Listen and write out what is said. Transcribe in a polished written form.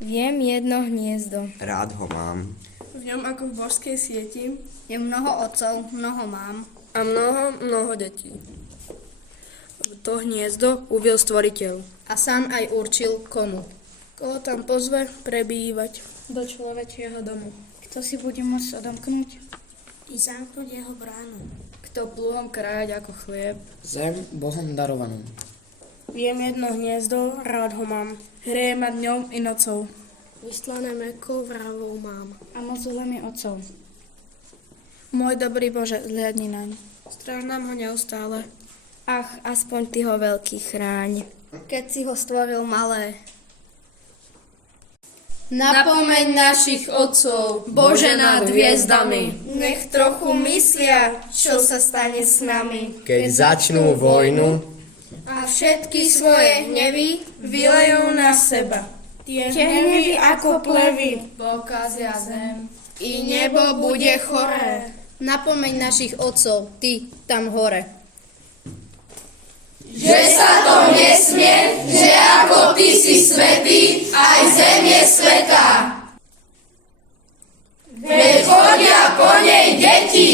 Viem jedno hniezdo. Rád ho mám. V ňom ako v božskej sieti Je mnoho otcov, mnoho mám. a mnoho detí. To hniezdo uviel stvoriteľ. A sám aj určil komu. Koho tam pozve prebývať do človečieho domu. Kto si bude môcť odomknúť? I zamknúť jeho bránu. Kto plúhom krájať ako chlieb. Zem Bohom darovanú. Viem jedno hniezdo, rád ho mám. Hreje ma dňom i nocou. Vyslané mäkkou vravou mám. A moc zemi otcov. Môj dobrý Bože, zliadni naň. Stráž nám ho neustále. Ach, aspoň ty ho veľký chráň. Keď si ho stvoril malé. Napomeň našich otcov, Bože nad hviezdami. Nech trochu myslia, čo sa stane s nami. Keď začnú vojnu, A všetky svoje hnevy Vylejú na seba. Tie hnevy ako plevy. Pokazia zem. i nebo bude choré. Napomeň našich otcov, ty tam hore. Že sa to nesmie, že ako ty si svätý, aj zem je svätá. Veď chodia po nej deti